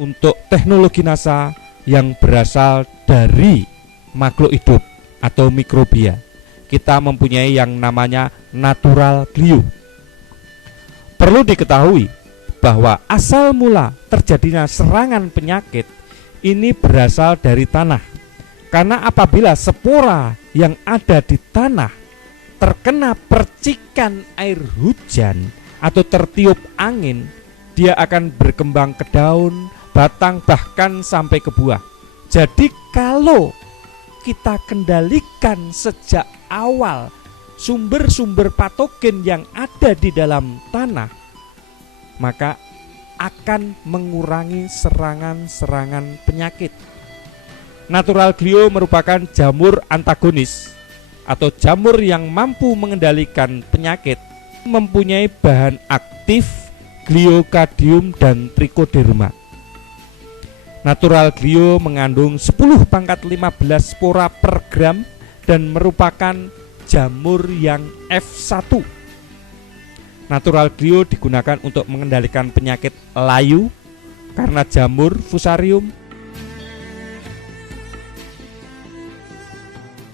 untuk teknologi NASA yang berasal dari makhluk hidup atau mikrobia. Kita mempunyai yang namanya natural glue. Perlu diketahui bahwa asal mula terjadinya serangan penyakit ini berasal dari tanah. Karena apabila spora yang ada di tanah terkena percikan air hujan atau tertiup angin, dia akan berkembang ke daun, batang, bahkan sampai ke buah. Jadi kalau kita kendalikan sejak awal sumber-sumber patogen yang ada di dalam tanah, maka akan mengurangi serangan-serangan penyakit. Natural glue merupakan jamur antagonis atau jamur yang mampu mengendalikan penyakit, mempunyai bahan aktif gliokadium dan trichoderma. Natural glue mengandung 10⁻15 spora per gram dan merupakan jamur yang F1. Natural glue digunakan untuk mengendalikan penyakit layu karena jamur fusarium,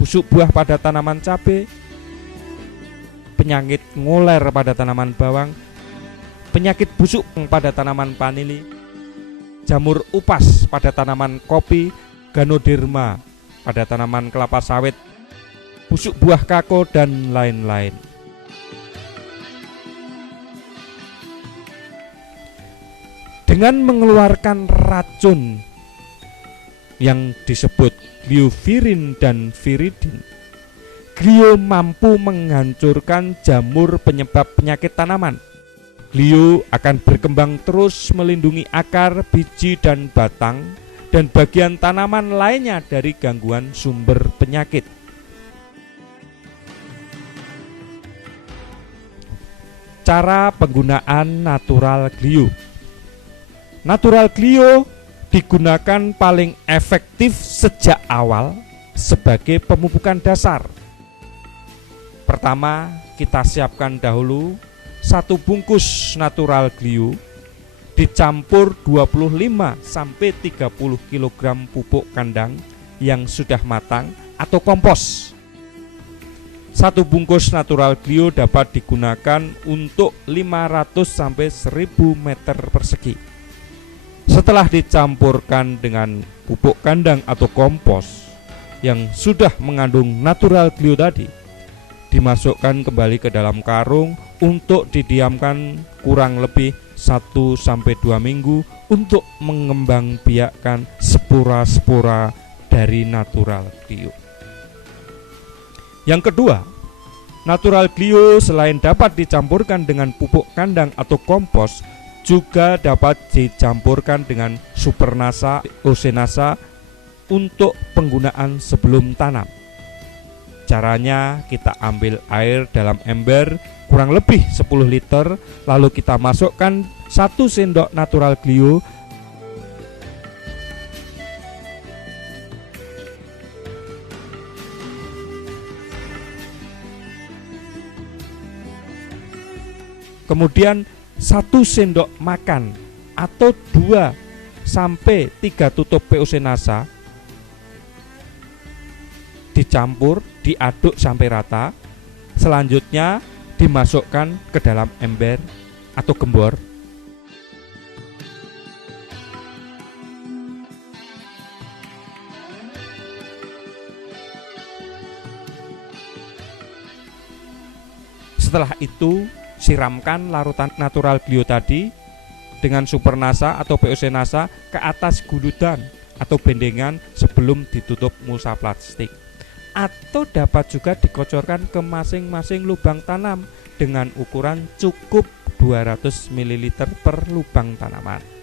busuk buah pada tanaman cabai, penyakit ngoler pada tanaman bawang, penyakit busuk pada tanaman vanili, jamur upas pada tanaman kopi, ganoderma pada tanaman kelapa sawit, busuk buah kakao, dan lain-lain. Dengan mengeluarkan racun yang disebut gliovirin dan viridin, glio mampu menghancurkan jamur penyebab penyakit tanaman. Glio akan berkembang terus melindungi akar, biji, dan batang, dan bagian tanaman lainnya dari gangguan sumber penyakit. Cara penggunaan natural glue. Natural glue digunakan paling efektif sejak awal sebagai pemupukan dasar. Pertama, kita siapkan dahulu 1 bungkus natural glue dicampur 25-30 kg pupuk kandang yang sudah matang atau kompos. 1 bungkus natural glue dapat digunakan untuk 500-1000 meter persegi. Setelah dicampurkan dengan pupuk kandang atau kompos yang sudah mengandung natural glue tadi, dimasukkan kembali ke dalam karung untuk didiamkan kurang lebih 1-2 minggu untuk mengembangbiakkan spora-spora dari natural glue. Yang kedua, natural glue selain dapat dicampurkan dengan pupuk kandang atau kompos, juga dapat dicampurkan dengan supernasa, osenasa untuk penggunaan sebelum tanam. Caranya, kita ambil air dalam ember kurang lebih 10 liter, lalu kita masukkan 1 sendok natural glue, kemudian 1 sendok makan atau 2-3 tutup POC NASA dicampur, diaduk sampai rata. Selanjutnya dimasukkan ke dalam ember atau gembor. Setelah itu, siramkan larutan natural glue tadi dengan supernasa atau POC NASA ke atas guludan atau bendengan sebelum ditutup mulsa plastik, atau dapat juga dikocorkan ke masing-masing lubang tanam dengan ukuran cukup 200 ml per lubang tanaman.